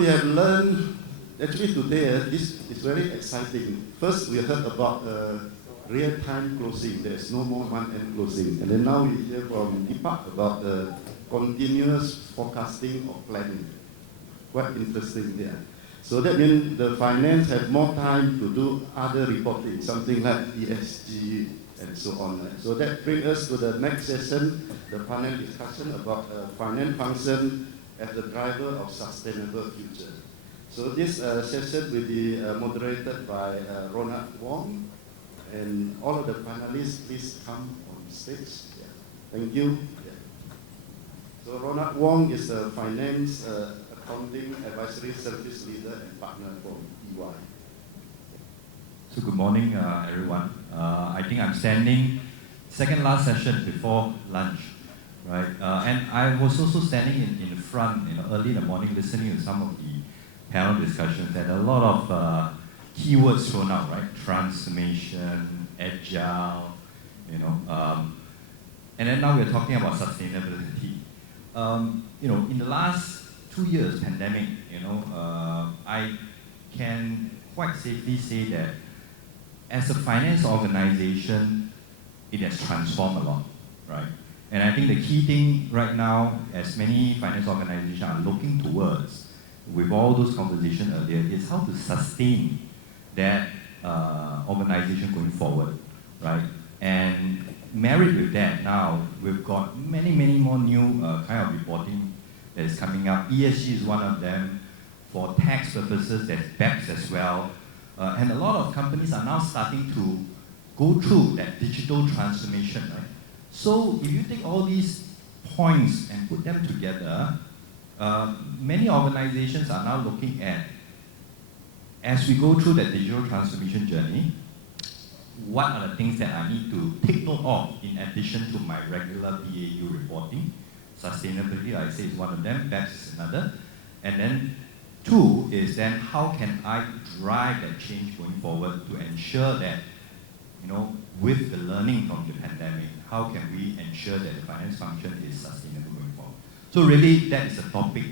we have learned, actually today, this is very exciting. First, we heard about real-time closing. There's no more month-end closing. And then now we hear from Deepak about the continuous forecasting or planning. Quite interesting there. So that means the finance have more time to do other reporting, something like ESG and so on. So that brings us to the next session, the panel discussion about finance function as the driver of sustainable future. So this session will be moderated by Ronald Wong, and all of the panelists, please come on stage. Yeah. Thank you. Yeah. So Ronald Wong is a finance accounting advisory service leader and partner for EY. So good morning, everyone. I think I'm standing second last session before lunch, right? And I was also standing in front, early in the morning, listening to some of the panel discussions, and a lot of keywords thrown out, right? Transformation, agile, and then now we're talking about sustainability. In the last 2 years, pandemic, I can quite safely say that as a finance organization, it has transformed a lot, right? And I think the key thing right now, as many finance organizations are looking towards, with all those conversations earlier, is how to sustain that organization going forward, right? And married with that, now we've got many more new kind of reporting that is coming up. ESG is one of them. For tax purposes, there's BEPS as well. And a lot of companies are now starting to go through that digital transformation, right? So if you take all these points and put them together, many organizations are now looking at, as we go through that digital transformation journey, what are the things that I need to take note of in addition to my regular BAU reporting? Sustainability, I say, is one of them, BEPS is another. And then two is then how can I drive that change going forward to ensure that, with the learning from the pandemic, how can we ensure that the finance function is sustainable going forward? So really, that is the topic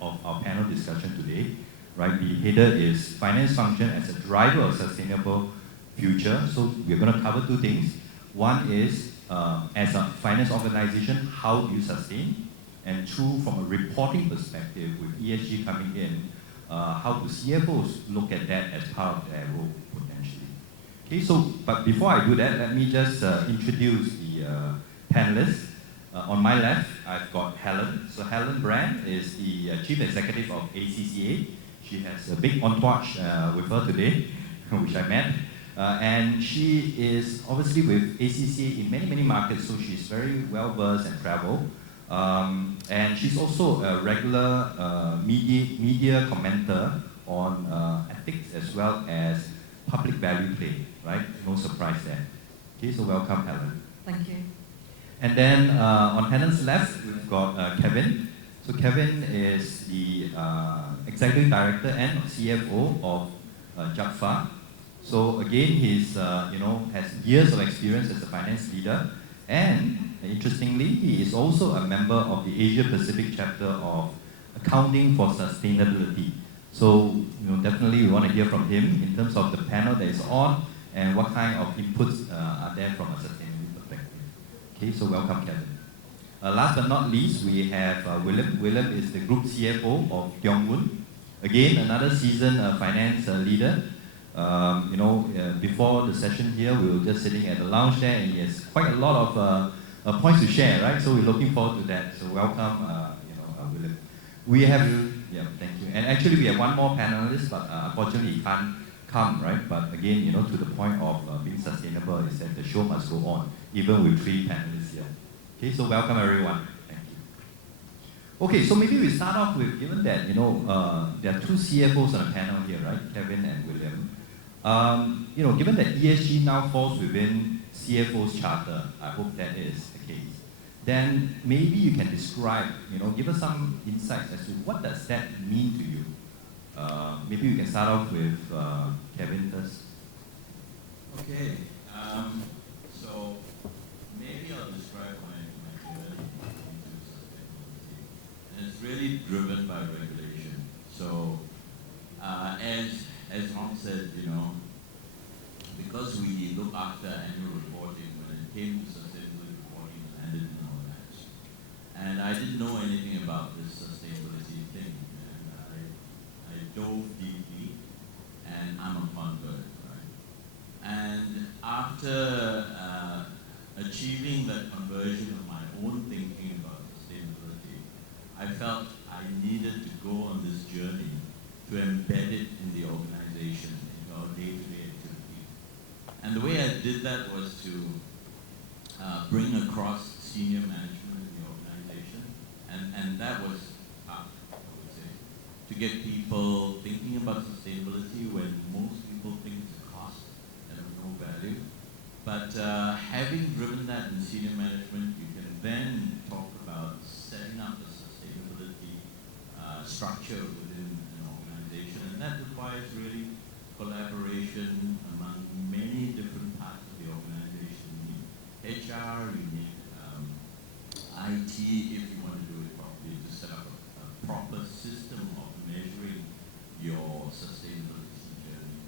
of our panel discussion today, right? The header is finance function as a driver of sustainable future. So we're going to cover two things. One is, as a finance organization, how do you sustain? And two, from a reporting perspective, with ESG coming in, how do CFOs look at that as part of their role potentially? Okay, so, but before I do that, let me just introduce the panelists. On my left, I've got Helen. So Helen Brand is the Chief Executive of ACCA. She has a big entourage with her today, which I met. And she is obviously with ACCA in many markets, so she's very well versed in travel. And she's also a regular media commenter on ethics as well as public value play, right? No surprise there. Okay, so welcome, Helen. Thank you. And then on Helen's left, we've got Kevin. So Kevin is the Executive Director and CFO of Jakfa. So again, he's has years of experience as a finance leader, and interestingly, he is also a member of the Asia Pacific chapter of Accounting for Sustainability. So definitely we want to hear from him in terms of the panel that is on and what kind of inputs are there from a sustainability perspective. Okay, so welcome, Kevin. Last but not least, we have William. William is the Group CFO of Kyungwoon. Again, another seasoned finance leader. Before the session here, we were just sitting at the lounge there, and he has quite a lot of points to share, right? So we're looking forward to that. So welcome, William. We have, thank you. And actually, we have one more panelist, but unfortunately, he can't come, right? But again, to the point of being sustainable is that the show must go on, even with 3 panelists here. Okay, so welcome everyone. Thank you. Okay, so maybe we start off with, given that there are 2 CFOs on the panel here, right? Kevin and William. Given that ESG now falls within CFO's charter, I hope that is the case, then maybe you can describe, give us some insights as to what does that mean to you. Maybe we can start off with Kevin first. Okay, so maybe I'll describe my journey into sustainability. And it's really driven by regulation. So annual reporting, when it came to sustainability reporting, it landed in our laps. And I didn't know anything about this sustainability thing, and I dove deeply, and I'm a convert, right? And after achieving that conversion of my own thinking about sustainability, I felt I needed to go on this journey to embed it in the organization, in our day-to-day activities. And the way I did that was to bring across senior management in the organization, and that was tough, I would say, to get people thinking about sustainability when most people think it's a cost and of no value. But having driven that in senior management, you can then talk about setting up a sustainability structure within an organization, and that requires really collaboration among many different parts of the organization. You need HR, you need IT, if you want to do it properly, to set up a proper system of measuring your sustainability journey.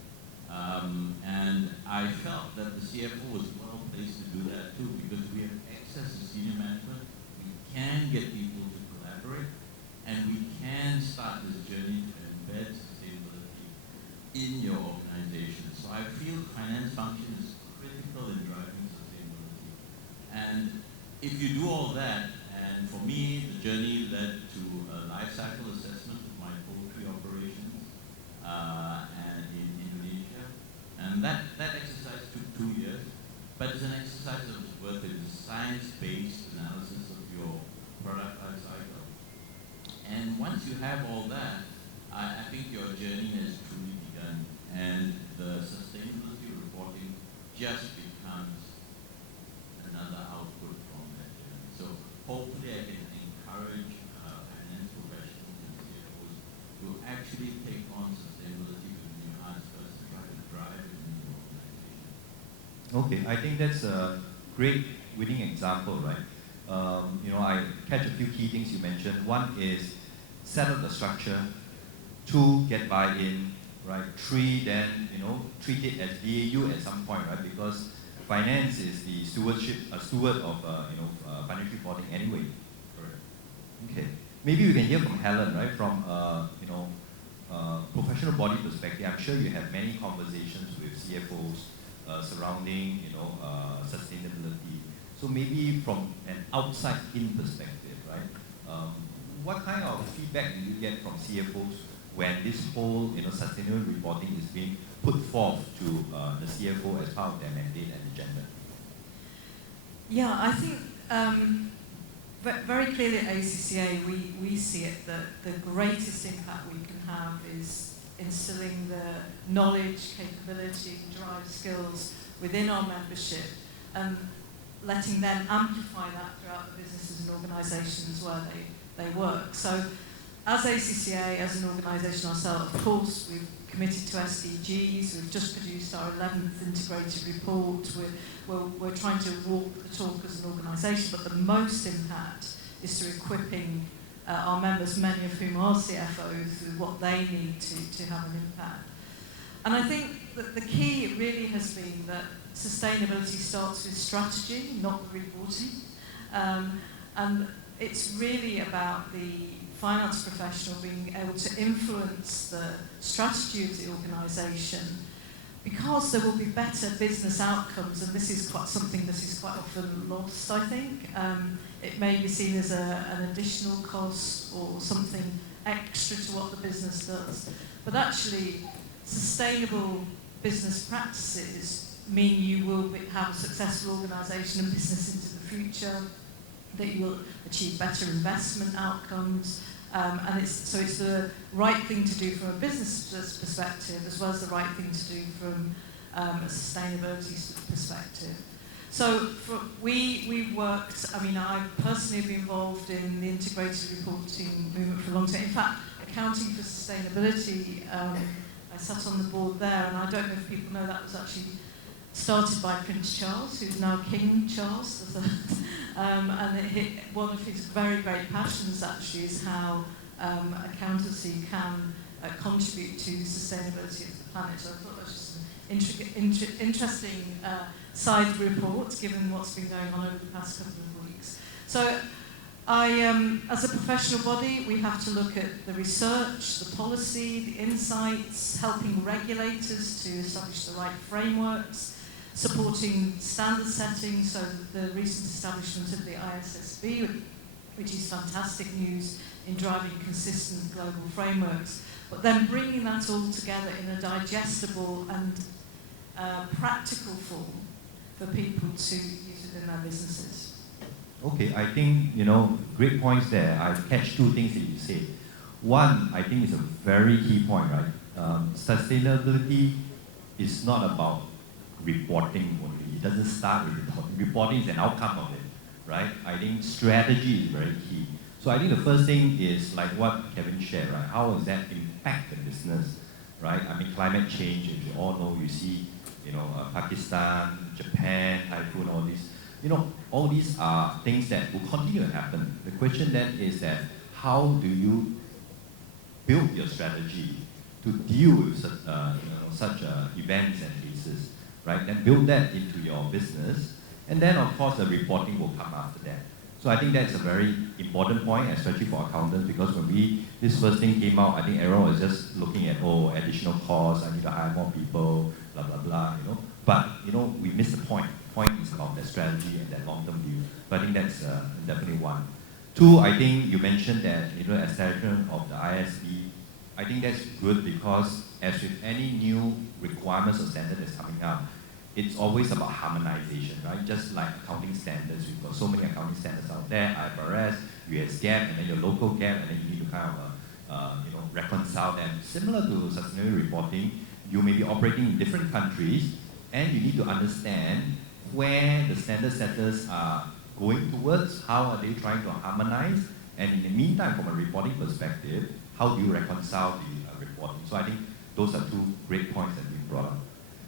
And I felt that the CFO was well placed to do that too, because we have access to senior management, we can get people to collaborate, and we can start this journey to embed sustainability in your organization. So I feel finance function is critical in driving sustainability. And if you do all that, and for me, the journey led to a life cycle assessment of my poultry operations and in Indonesia. And that exercise took 2 years, but it's an exercise that was worth it. It's a science-based analysis of your product life cycle. And once you have all that, I think your journey has truly begun, and the sustainability reporting just becomes another output from that journey. So hopefully I can encourage finance professionals and CFOs to actually take on sustainability with new hearts first and try to drive it in the organization. Okay, I think that's a great winning example, right? I catch a few key things you mentioned. One is set up the structure. 2, get buy-in, right? 3, then treat it as BAU at some point, right? Because finance is the steward of financial reporting anyway. Correct. Okay, maybe we can hear from Helen, right? From professional body perspective, I'm sure you have many conversations with CFOs surrounding sustainability. So maybe from an outside-in perspective, right? What kind of feedback do you get from CFOs when this whole sustainable reporting is being put forth to the CFO as part of their mandate and agenda? Yeah, I think very clearly at ACCA we see it that the greatest impact we can have is instilling the knowledge, capability, drive skills within our membership and letting them amplify that throughout the businesses and organisations where they work. So as ACCA, as an organisation ourselves, of course, we've committed to SDGs, we've just produced our 11th integrated report, we're trying to walk the talk as an organisation, but the most impact is through equipping our members, many of whom are CFOs, with what they need to have an impact. And I think that the key really has been that sustainability starts with strategy, not reporting. And it's really about the finance professional being able to influence the strategy of the organisation, because there will be better business outcomes, and this is quite something that is quite often lost, I think. It may be seen as an additional cost or something extra to what the business does. But actually, sustainable business practices mean you will have a successful organisation and business into the future, that you will achieve better investment outcomes, and it's the right thing to do from a business perspective as well as the right thing to do from a sustainability perspective. So we worked, I personally have been involved in the integrated reporting movement for a long time. In fact, Accounting for Sustainability, I sat on the board there, and I don't know if people know that was actually started by Prince Charles, who's now King Charles III. And one of his very great passions actually is how accountancy can contribute to sustainability of the planet. So I thought that was just an interesting side report, given what's been going on over the past couple of weeks. So as a professional body, we have to look at the research, the policy, the insights, helping regulators to establish the right frameworks, supporting standard setting, so the recent establishment of the ISSB, which is fantastic news in driving consistent global frameworks, but then bringing that all together in a digestible and practical form for people to use within their businesses. Okay, I think, great points there. I catch two things that you say. One, I think is a very key point, right? Sustainability is not about reporting only. It doesn't start with reporting. Reporting is an outcome of it, right? I think strategy is very key. So I think the first thing is like what Kevin shared, right? How does that impact the business, right? I mean, climate change, as you all know, you see, Pakistan, Japan, typhoon, all these. All these are things that will continue to happen. The question then is that how do you build your strategy to deal with such events and cases, right? Then build that into your business, and then of course the reporting will come after that. So I think that's a very important point, especially for accountants, because when this first thing came out, I think everyone was just looking at, additional costs, I need to hire more people, blah, blah, blah, But, we missed the point. The point is about that strategy and that long-term view. But I think that's definitely one. Two, I think you mentioned that, establishment of the ISB, I think that's good because as with any new requirements or standard that's coming up, it's always about harmonization, right? Just like accounting standards, we've got so many accounting standards out there, IFRS, US GAAP, and then your local GAAP, and then you need to kind of, reconcile them. Similar to sustainability reporting, you may be operating in different countries, and you need to understand where the standard setters are going towards, how are they trying to harmonize, and in the meantime, from a reporting perspective, how do you reconcile the reporting? So I think those are two great points that we brought up.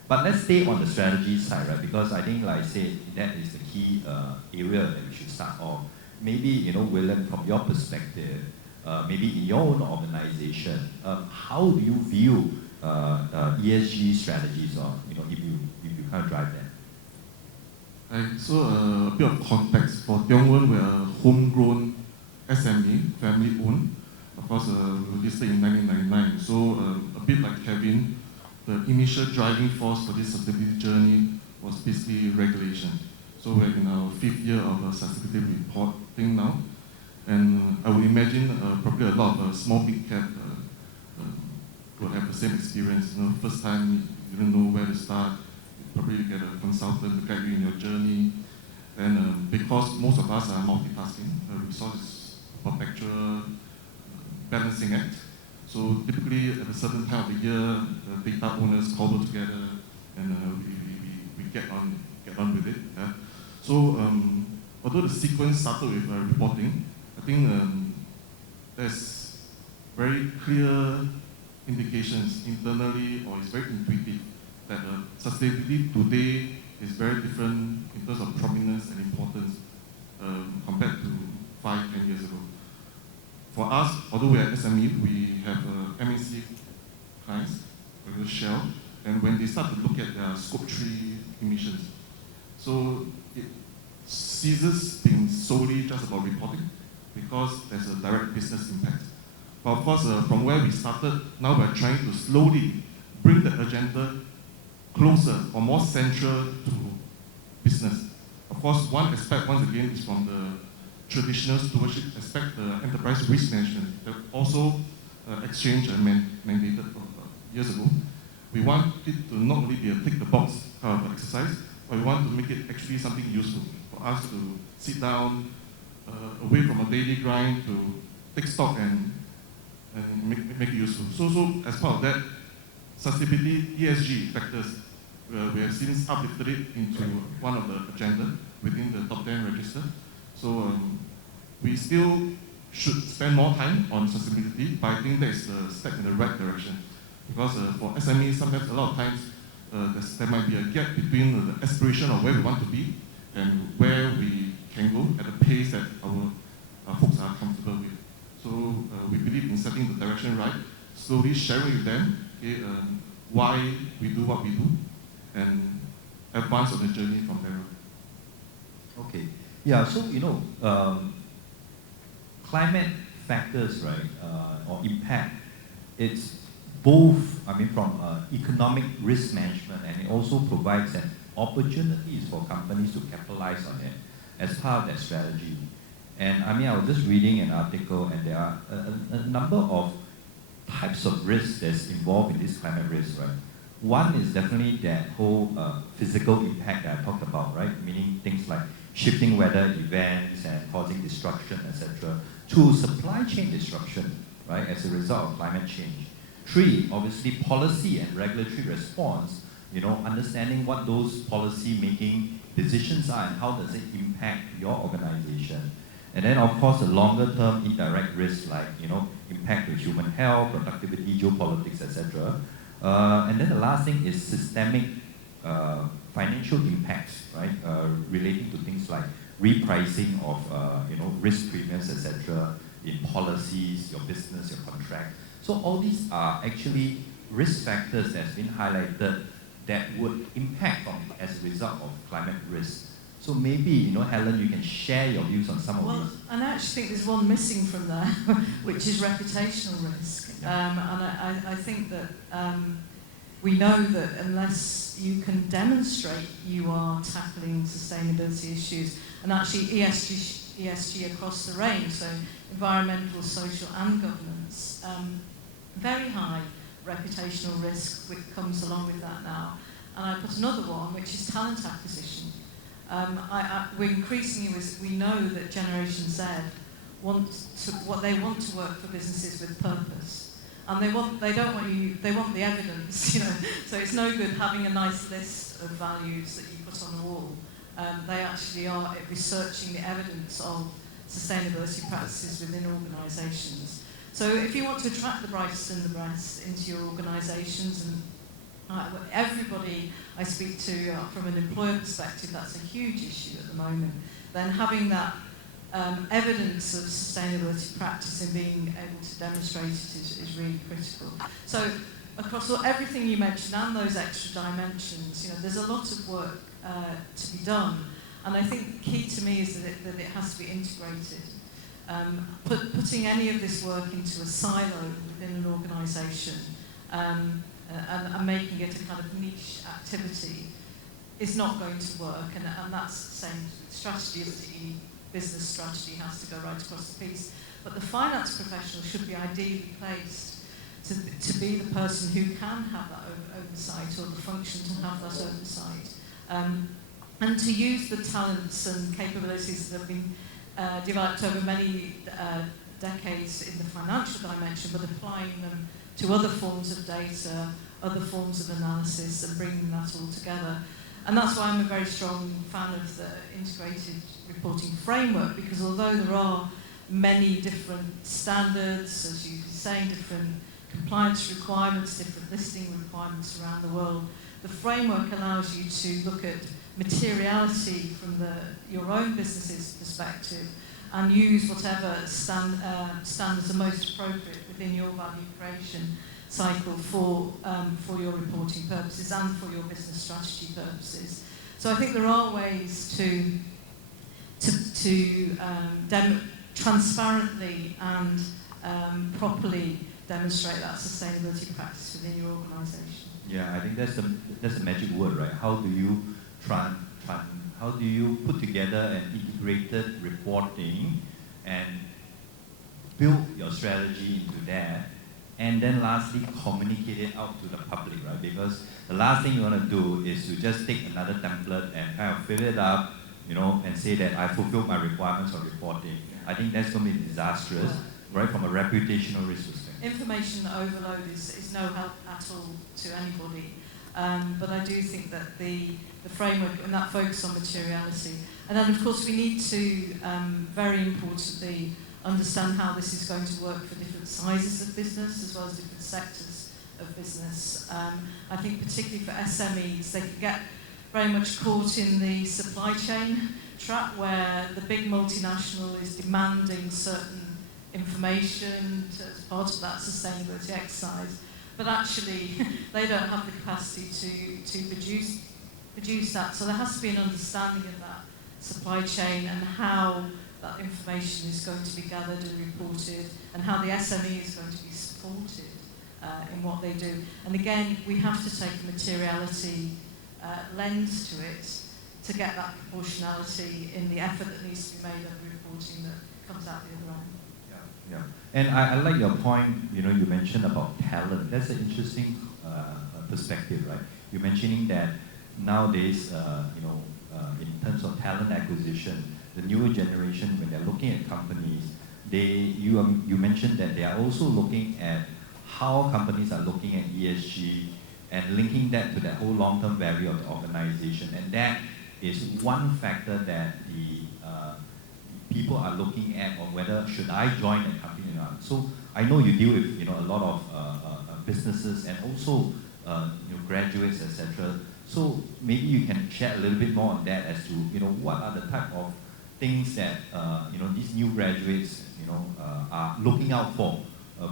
But let's stay on the strategy side, right? Because I think, like I said, that is the key area that we should start off. Maybe, William, from your perspective, maybe in your own organization, how do you view ESG strategies, or if you kind of drive that? Right, so a bit of context for Tiongwen, we're a homegrown SME, family-owned. Of course, we were listed in 1999. So a bit like Kevin, the initial driving force for this sustainability journey was basically regulation. So we're in our 5th year of sustainability reporting now. And I would imagine probably a lot of small big cap will have the same experience. First time you don't know where to start, probably you get a consultant to guide you in your journey. And because most of us are multitasking, resources perpetual balancing act. So typically at a certain time of the year, the data owners cobble together and we get on with it. Yeah? So although the sequence started with reporting, I think there's very clear indications internally, or it's very intuitive, that sustainability today is very different in terms of prominence and importance compared to 5-10 years ago. For us, although we are SME, we have MNC clients, like Shell, and when they start to look at their scope 3 emissions, so it ceases being solely just about reporting because there's a direct business impact. But of course, from where we started, now we're trying to slowly bring the agenda closer or more central to business. Of course, one aspect, once again, is from the traditional stewardship aspect, the enterprise risk management that also Exchange mandated years ago. We want it to not only be a tick the box kind of exercise, but we want to make it actually something useful for us to sit down away from a daily grind to take stock and make it useful. So as part of that, sustainability ESG factors, we have since uplifted it into one of the agenda within the top 10 register. So we still should spend more time on sustainability, but I think that is a step in the right direction. Because for SMEs, sometimes a lot of times there might be a gap between the aspiration of where we want to be and where we can go at a pace that our folks are comfortable with. So we believe in setting the direction right, slowly sharing with them why we do what we do, and advance on the journey from there. Okay. Yeah, so, climate factors, right, or impact, it's both, from economic risk management, and it also provides an opportunities for companies to capitalize on it as part of their strategy. And I was just reading an article, and there are a number of types of risks that's involved in this climate risk, right? One is definitely that whole physical impact that I talked about, right? Meaning things like shifting weather events and causing destruction, etc., to supply chain disruption, right, as a result of climate change. 3, obviously, policy and regulatory response, understanding what those policy-making decisions are and how does it impact your organization. And then, of course, the longer-term indirect risks like, impact to human health, productivity, geopolitics, etc. And then the last thing is systemic financial impacts, right, relating to things like repricing of, risk premiums, etc., in policies, your business, your contract. So all these are actually risk factors that's been highlighted that would impact as a result of climate risk. So maybe, Helen, you can share your views on some of these. And I actually think there's one missing from there, which is reputational risk. And I think that we know that unless you can demonstrate you are tackling sustainability issues, and actually ESG across the range, so environmental, social and governance, very high reputational risk which comes along with that now. And I put another one, which is talent acquisition. We know that Generation Z want to work for businesses with purpose, and they want the evidence, So it's no good having a nice list of values that you put on the wall. They actually are researching the evidence of sustainability practices within organisations. So if you want to attract the brightest and the best into your organisations, and everybody I speak to from an employer perspective, that's a huge issue at the moment, then having that evidence of sustainability practice and being able to demonstrate it is really critical. So across everything you mentioned and those extra dimensions, there's a lot of work to be done. And I think the key to me is that it has to be integrated. Putting any of this work into a silo within an organisation and making it a kind of niche activity is not going to work. And that's the same strategy, business strategy has to go right across the piece. But the finance professional should be ideally placed to be the person who can have that oversight, or the function to have that oversight. And to use the talents and capabilities that have been developed over many decades in the financial dimension, but applying them to other forms of data, other forms of analysis, and bringing that all together. And that's why I'm a very strong fan of the integrated reporting framework, because although there are many different standards, as you were saying, different compliance requirements, different listing requirements around the world, the framework allows you to look at materiality from your own business's perspective and use whatever standards are most appropriate within your value creation cycle for your reporting purposes and for your business strategy purposes. So I think there are ways to transparently and properly demonstrate that sustainability practice within your organisation. Yeah, I think that's the magic word, right? How do you how do you put together an integrated reporting and build your strategy into that, and then lastly communicate it out to the public, right? Because the last thing you want to do is to just take another template and kind of fill it up, and say that I fulfilled my requirements of reporting. I think that's going to be disastrous, right, from a reputational risk perspective. Information overload is no help at all to anybody. But I do think that the framework and that focus on materiality. And then, of course, we need to, very importantly, understand how this is going to work for different sizes of business as well as different sectors of business. I think particularly for SMEs, they can get very much caught in the supply chain trap where the big multinational is demanding certain information as part of that sustainability exercise. But actually, they don't have the capacity to produce produce that. So there has to be an understanding of that supply chain and how that information is going to be gathered and reported, and how the SME is going to be supported in what they do. And again, we have to take a materiality lens to it to get that proportionality in the effort that needs to be made of the reporting that comes out the other end. Yeah. And I like your point, you mentioned about talent. That's an interesting perspective, right? You're mentioning that nowadays, in terms of talent acquisition, the newer generation, when they're looking at companies, you mentioned that they are also looking at how companies are looking at ESG and linking that to the whole long-term value of the organization. And that is one factor that the people are looking at on whether should I join a company or not. So I know you deal with a lot of businesses and also graduates, etc. So maybe you can share a little bit more on that as to what are the type of things that these new graduates are looking out for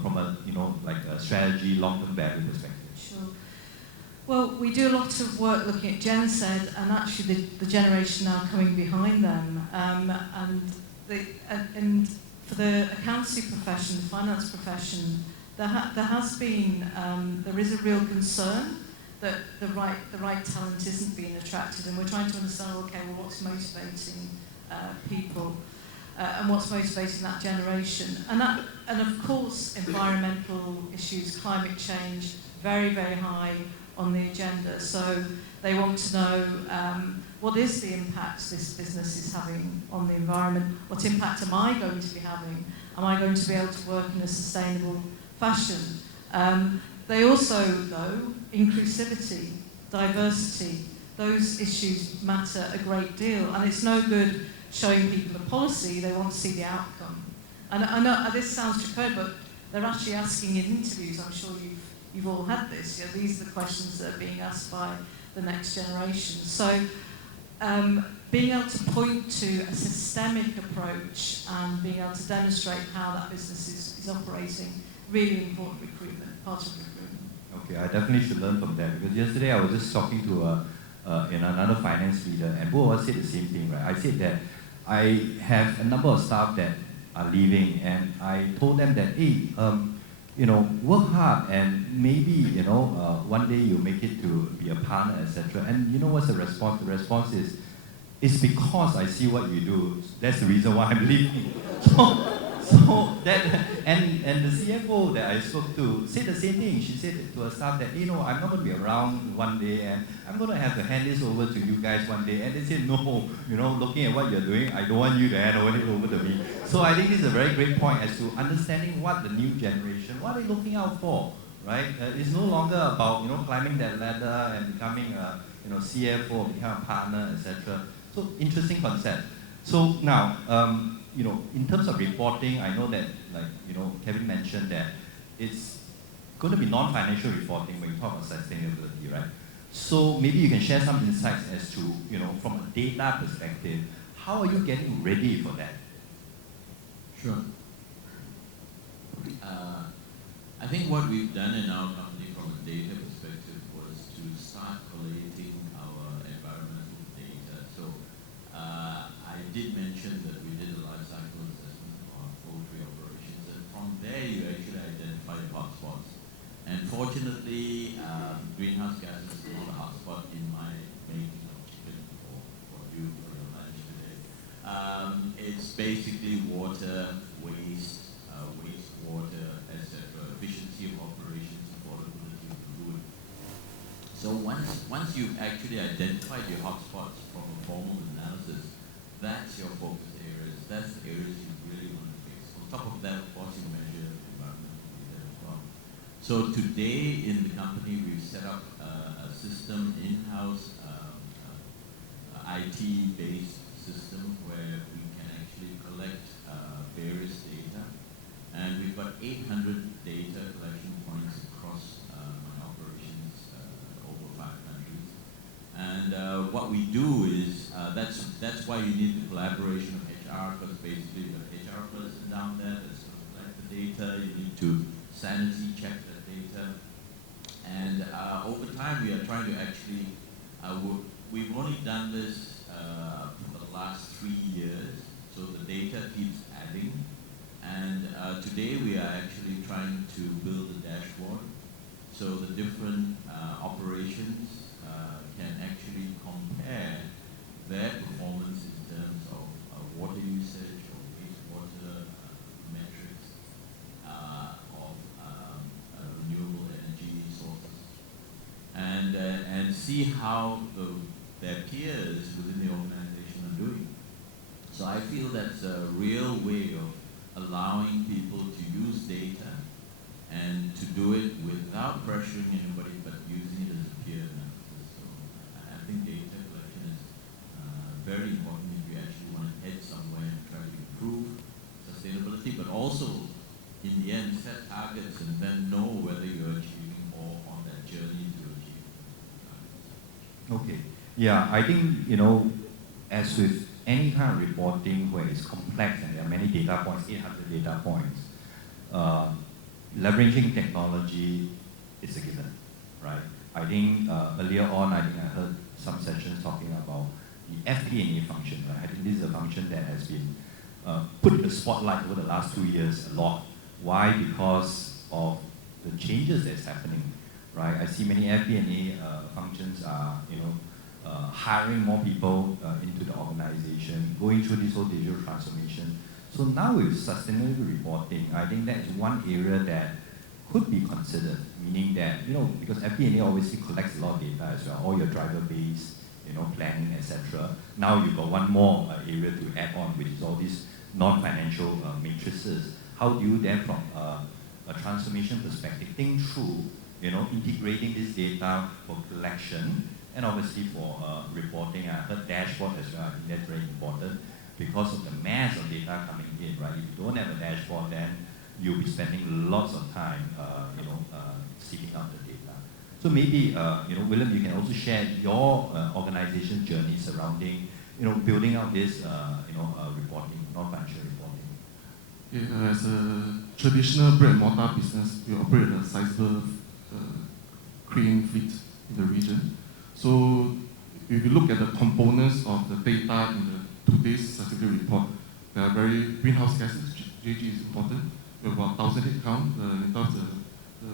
from a like a strategy, long-term value perspective. Sure. Well, we do a lot of work looking at Gen Z and actually the generation now coming behind them, and for the accountancy profession, the finance profession, there is a real concern that the right talent isn't being attracted, and we're trying to understand, okay, well, what's motivating people and what's motivating that generation, and of course environmental issues, climate change, very, very high on the agenda. So they want to know what is the impact this business is having on the environment, what impact am I going to be having, am I going to be able to work in a sustainable fashion. They also, though, inclusivity, diversity, those issues matter a great deal, and it's no good showing people a policy, they want to see the outcome. And I know this sounds draconian, but they're actually asking in interviews, I'm sure you've all had this, these are the questions that are being asked by the next generation. So being able to point to a systemic approach and being able to demonstrate how that business is operating, really important recruitment, part of recruitment. Okay, I definitely should learn from that, because yesterday I was just talking to another finance leader, and both of us said the same thing, right? I said that I have a number of staff that are leaving, and I told them that, hey, work hard, and maybe, one day you'll make it to be a partner, etc. And you know what's the response? The response is, it's because I see what you do. That's the reason why I'm leaving. So that, and the CFO that I spoke to said the same thing. She said to her staff that, I'm not going to be around one day, and I'm going to have to hand this over to you guys one day. And they said, no, looking at what you're doing, I don't want you to hand it over to me. So I think this is a very great point as to understanding what the new generation, what are they looking out for, right? It's no longer about, climbing that ladder and becoming a, CFO, become a partner, etc. So interesting concept. So now, in terms of reporting, I know that, Kevin mentioned that it's going to be non-financial reporting when you talk about sustainability, right? So maybe you can share some insights as to, from a data perspective, how are you getting ready for that? Sure. I think what we've done in our company from a data perspective was to start collating our environmental data. So I did mention that we did a life cycle assessment on poultry operations, and from there you actually identify the hotspots. And fortunately, greenhouse gases is not a hotspot in my making of chicken for you for your lunch today. It's basically water, waste, wastewater, etc., efficiency of operations, affordability of food. So once you've actually identified your hotspots from a formal analysis, that's your focus areas. That's the areas you really want to fix. On top of that, of course, you measure environmental data as well. So today in the company, we've set up a system in-house, IT-based system where we can actually collect various data. And we've got 800 data collection points across my operations over 5 countries. And what we do is, that's why you need the collaboration of HR, because basically you've got an HR person down there that's going to collect the data. You need to sanity check that data. And over time we are trying to actually we've only done this for the last 3 years, so the data keeps adding. And today we are actually trying to build a dashboard so the different operations can actually compare their performance in terms of water usage or wastewater metrics of renewable energy sources, and see how their peers within the organization are doing. So I feel that's a real way of allowing people to use data and to do it without pressuring anybody, but using it as a peer analysis. So I think data collection is very important if you actually want to head somewhere and try to improve sustainability, but also in the end set targets and then know whether you're achieving or on that journey to achieve targets. Okay. Yeah, I think, as with any kind of reporting where it's complex and there are many data points, 800 data points, leveraging technology is a given, right? I think earlier on, I heard some sessions talking about the FP&A function, right? I think this is a function that has been put in the spotlight over the last 2 years a lot. Why? Because of the changes that's happening, right? I see many FP&A functions are, hiring more people into the organization, going through this whole digital transformation. So now with sustainability reporting, I think that is one area that could be considered, meaning that, because FP&A obviously collects a lot of data as well, all your driver base, planning, etc. Now you've got one more area to add on, which is all these non-financial matrices. How do you then, from a transformation perspective, think through, integrating this data for collection and obviously for reporting? I heard dashboard as well. I think that's very important because of the mass of data coming in, right? If you don't have a dashboard, then you'll be spending lots of time, seeking out the data. So maybe, William, you can also share your organization journey surrounding, building out this, reporting, non-financial reporting. Yeah, as a traditional brick and mortar business, we operate a sizable crane fleet in the region. So if you look at the components of the data in today's sustainability report, there are very greenhouse gases. GG is important. We have about 1,000 headcount in terms of the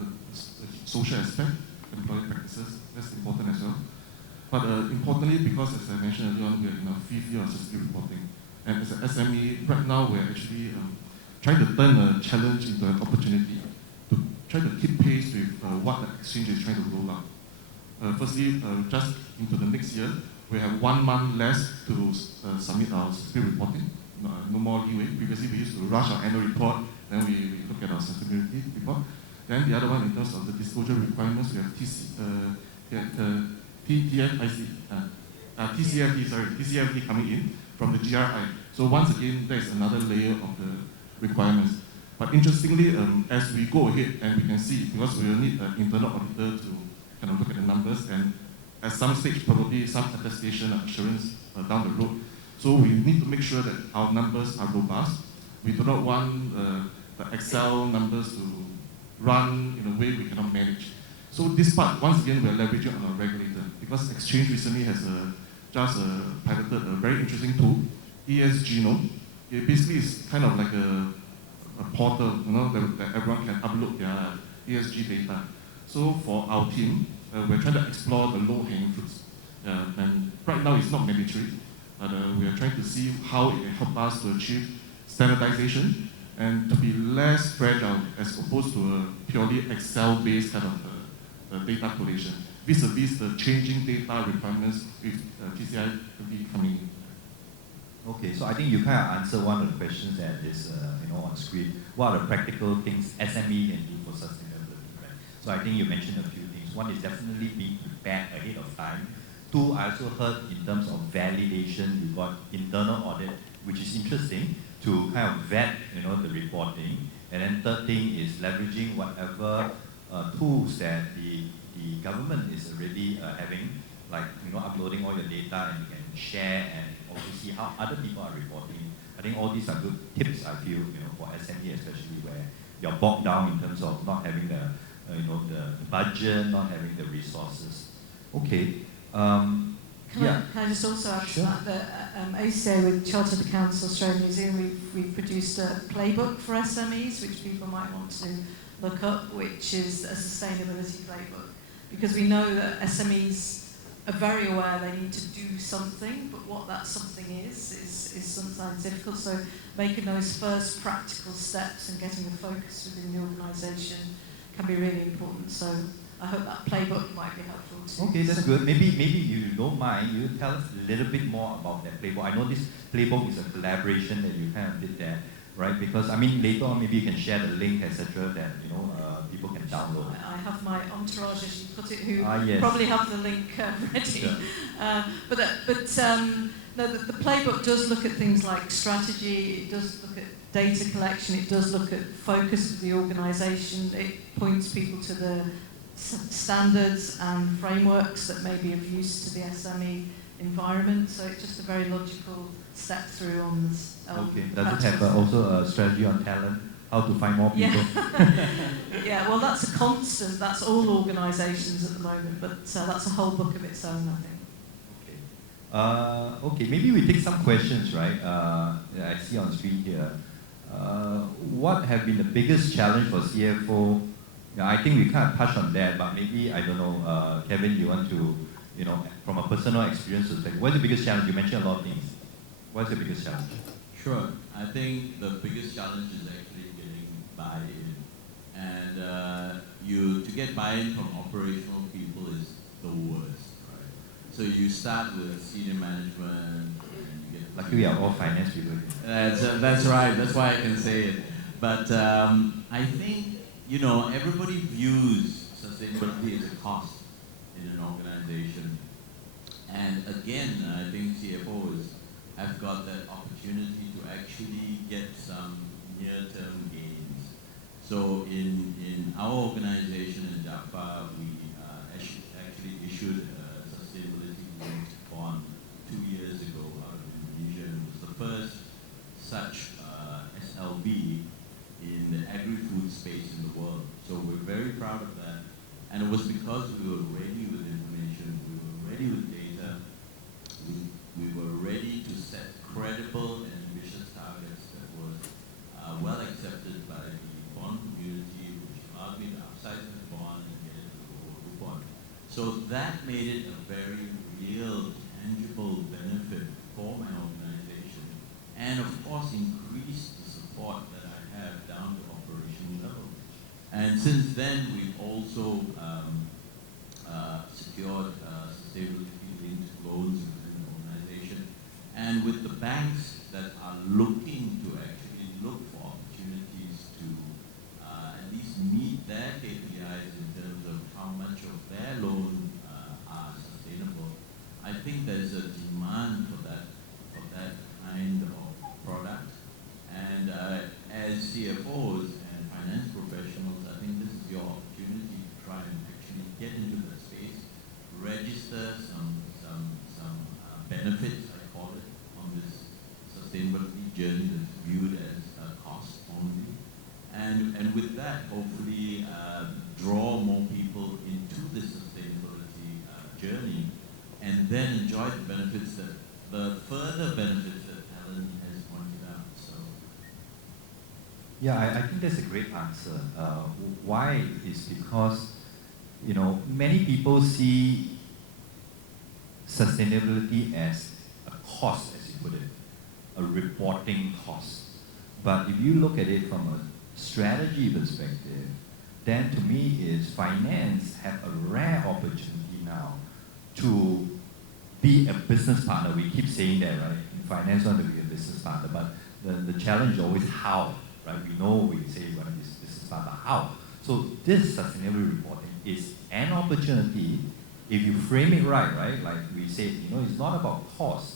social aspect, employee practices. That's important as well. But importantly, because as I mentioned earlier on, we are in our 5th year of sustainability reporting. And as an SME, right now we're actually trying to turn a challenge into an opportunity to try to keep pace with what the exchange is trying to roll out. Firstly, just into the next year, we have 1 month less to submit our sustainability reporting. No more leeway. Previously, we used to rush our annual report, then we look at our sustainability report. Then the other one, in terms of the disclosure requirements, we have TCFD coming in from the GRI. So once again, there is another layer of the requirements. But interestingly, as we go ahead and we can see, because we will need an internal auditor to kind of look at the numbers, and at some stage, probably some attestation and assurance down the road. So we need to make sure that our numbers are robust. We do not want the Excel numbers to run in a way we cannot manage. So this part, once again, we are leveraging on our regulator, because Exchange recently has just piloted a very interesting tool, ESG Note. It basically is kind of like a portal, that everyone can upload their ESG data. So for our team, we're trying to explore the low-hanging fruits. And right now it's not mandatory, but we are trying to see how it can help us to achieve standardization and to be less fragile as opposed to a purely Excel-based kind of data collation, vis-a-vis the changing data requirements with TCI coming in. Okay, so I think you kind of answered one of the questions that is on screen. What are the practical things SME can do for sustainability, right? So I think you mentioned a few things. One is definitely being prepared ahead of time. 2, I also heard in terms of validation, you got internal audit, which is interesting to kind of vet, the reporting. And then 3rd thing is leveraging whatever tools that the government is already having, like uploading all your data, and you can share and also see how other people are reporting. I think all these are good tips, I feel, for SME especially, where you're bogged down in terms of not having the budget, not having the resources. Okay. Can I just also add to that ACA with Chartered Accountants Australia and New Zealand, we've produced a playbook for SMEs, which people might want to look up, which is a sustainability playbook. Because we know that SMEs are very aware they need to do something, but what that something is sometimes difficult. So making those first practical steps and getting the focus within the organisation can be really important. So I hope that playbook might be helpful too. Okay, that's good. Maybe you don't mind, you tell us a little bit more about that playbook. I know this playbook is a collaboration that you kind of did there, right? Because I mean later on maybe you can share the link, etc. that people can download. I have my entourage, as you put it, who Yes. probably have the link ready. Sure. No, the playbook does look at things like strategy. It does look at data collection. It does look at focus of the organisation. It points people to the standards and frameworks that may be of use to the SME environment. So it's just a very logical step through on this. Okay. Does it have also a strategy on talent? How to find more people? Yeah, well, that's a constant. That's all organisations at the moment, but that's a whole book of its own, I think. Okay, maybe we take some questions, right? I see on screen here. What have been the biggest challenge for CFO? Yeah, I think we kind of touched on that, but maybe, I don't know, Kevin, you want to, from a personal experience perspective, what's the biggest challenge? You mentioned a lot of things. What's the biggest challenge? Sure. I think the biggest challenge is actually getting buy-in. And to get buy-in from operational people is the worst, right? So you start with senior management, and you get... Luckily, we are all finance people. That's right. That's why I can say it. But I think, everybody views sustainability as a cost in an organization. And again, I think CFOs have got that opportunity to actually get some near-term gains. So in our organization in Jaffa, we actually issued a sustainability-linked bond 2 years ago out of Indonesia. It was the first such SLB in the agri-food space in the world. So we're very proud of that. And it was because we were ready with information, we were ready with data, we were ready to set credible and ambitious targets that was well accepted by the bond community, which allowed me to upsize the bond and get it to the lower coupon. So that made it a very real, tangible benefit for my organization, and of course increased the support that I have down to operational level. And since then, we've also secured sustainability-linked loans within the organization. And with the banks that are looking to actually look for opportunities to at least meet their KPIs in terms of how much of their loan are sustainable, I think there's a demand for that kind of product. And as CFOs and finance professionals, I think this is your opportunity to try and actually get into the space, register some benefits, I call it, on this sustainability journey that's viewed as a cost only. And with that, hopefully draw more people into this sustainability journey, and then enjoy the further benefits that Alan has pointed out. So. Yeah, I think that's a great answer. Why is because, many people see sustainability as a cost, as you put it, a reporting cost. But if you look at it from a strategy perspective, then to me is finance have a rare opportunity now to be a business partner. We keep saying that, right? In finance, want to be a business partner, but the challenge is always how, right? We know we say we want to be a business partner, how? So this sustainability reporting is an opportunity if you frame it right? Like we said, it's not about cost.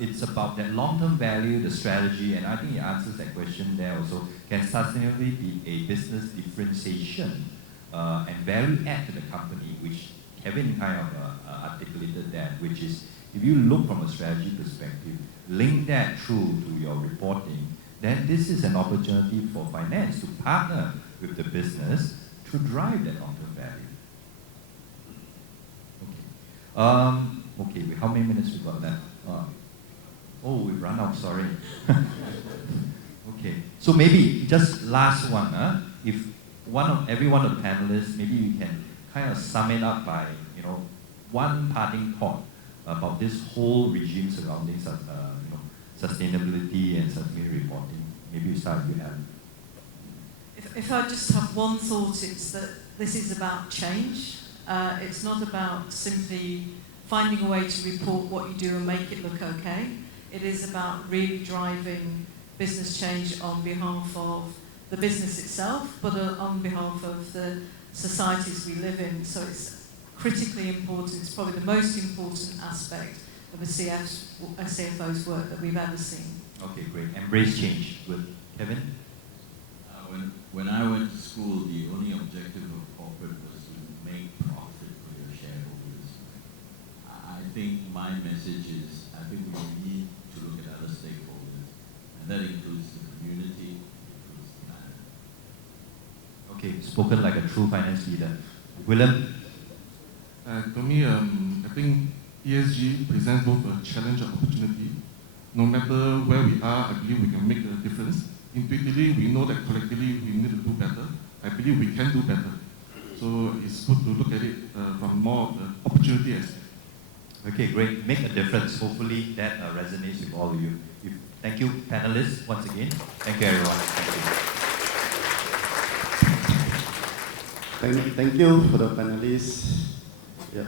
It's about that long-term value, the strategy, and I think it answers that question there also. Can sustainability be a business differentiation and value add to the company, which Kevin kind of articulated that, which is if you look from a strategy perspective, link that through to your reporting, then this is an opportunity for finance to partner with the business to drive that long-term value. Okay. Okay, how many minutes we got left? Oh, we've run out, sorry. Okay, so maybe just last one. If every one of the panelists, maybe we can kind of sum it up by, one parting thought about this whole regime surrounding sustainability and sustainability reporting. Maybe we start with you, Alan. If I just have one thought, it's that this is about change. It's not about simply finding a way to report what you do and make it look okay. It is about really driving business change on behalf of the business itself, but on behalf of the societies we live in. So it's critically important. It's probably the most important aspect of a CFO's work that we've ever seen. Okay, great. Embrace change. Good. Kevin? When I went to school, the only objective of corporate was to make profit for your shareholders. I think my message is, I think we need to look at other stakeholders, and that includes the community, includes the planet. Okay, spoken like a true finance leader. Willem? To me, I think ESG presents both a challenge and opportunity. No matter where we are, I believe we can make a difference. Intuitively, we know that collectively we need to do better. I believe we can do better. So it's good to look at it from more of the opportunity aspect. Okay, great. Make a difference. Hopefully that resonates with all of you. Thank you, panelists, once again. Thank you, everyone. Thank you. Thank you for the panelists. Yeah.